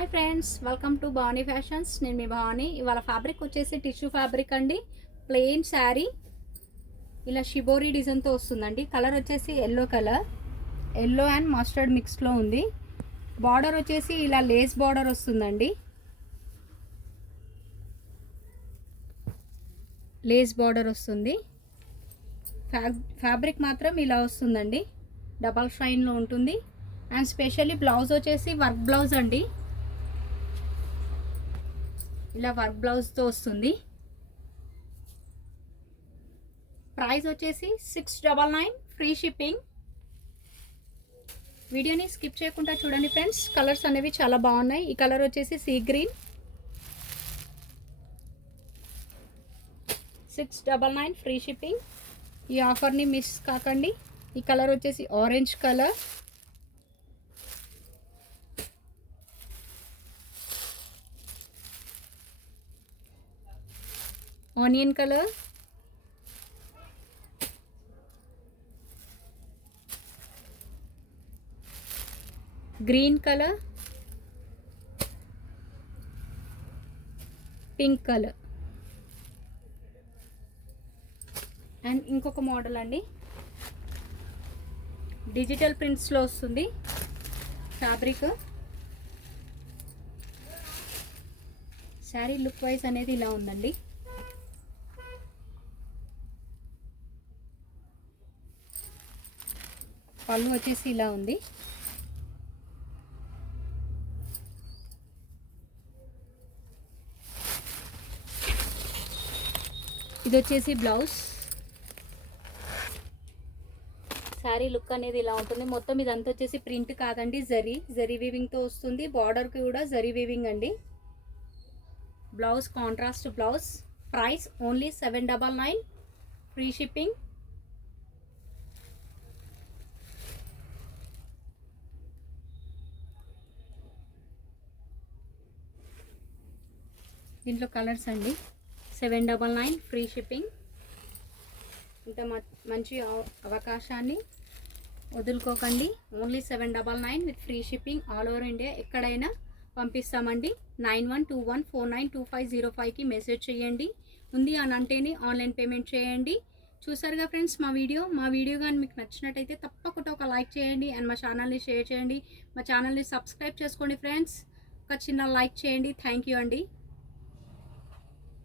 Hi friends, welcome to Bhavani fashions. నేను మీ భవానీ. ఇవాళ ఫ్యాబ్రిక్ వచ్చేసి టిష్యూ ఫ్యాబ్రిక్ అండి. ప్లెయిన్ శారీ ఇలా షిబోరీ డిజైన్తో వస్తుందండి. కలర్ వచ్చేసి yellow colour, yellow and mustard మిక్స్లో ఉంది. బార్డర్ వచ్చేసి ఇలా లేస్ బార్డర్ వస్తుందండి. లేస్ బార్డర్ వస్తుంది. ఫ్యాబ్రిక్ మాత్రం ఇలా వస్తుందండి, డబల్ షైన్లో ఉంటుంది. అండ్ స్పెషల్లీ బ్లౌజ్ వచ్చేసి వర్క్ బ్లౌజ్ అండి. ఇలా వర్క్ బ్లౌజ్తో వస్తుంది. ప్రైస్ వచ్చేసి 699, ఫ్రీ షిప్పింగ్. వీడియోని స్కిప్ చేయకుండా చూడండి ఫ్రెండ్స్. కలర్స్ అనేవి చాలా బాగున్నాయి. ఈ కలర్ వచ్చేసి సీ గ్రీన్. 699, free shipping. ఈ ఆఫర్ని మిస్ కాకండి. ఈ కలర్ వచ్చేసి orange colour, onion colour, green colour, pink colour and ఇంకొక మోడల్ అండి. డిజిటల్ ప్రింట్స్లో వస్తుంది ఫ్యాబ్రిక్. శారీ లుక్ వైజ్ అనేది ఇలా ఉందండి. పళ్ళు వచ్చేసి ఇలా ఉంది. ఇది వచ్చేసి బ్లౌజ్. శారీ లుక్ అనేది ఇలా ఉంటుంది. మొత్తం ఇదంతా వచ్చేసి ప్రింట్ కాదండి, జరీ వీవింగ్తో వస్తుంది. బార్డర్కి కూడా జరీ వీవింగ్ అండి. Blouse contrast blouse. Price only 799, free shipping. దీంట్లో కలర్స్ అండి. 799, ఫ్రీ షిప్పింగ్. ఇంత మంచి అవకాశాన్ని వదులుకోకండి. Only 799 with free shipping. All over India ఎక్కడైనా పంపిస్తామండి. 9121492505కి మెసేజ్ చేయండి. ఉంది అని అంటేనే ఆన్లైన్ పేమెంట్ చేయండి. చూసారుగా ఫ్రెండ్స్ మా వీడియో కానీ మీకు నచ్చినట్టయితే తప్పకుండా ఒక లైక్ చేయండి అండ్ మా ఛానల్ని షేర్ చేయండి. మా ఛానల్ని సబ్స్క్రైబ్ చేసుకోండి ఫ్రెండ్స్. ఒక చిన్న లైక్ చేయండి. థ్యాంక్ యూ అండి.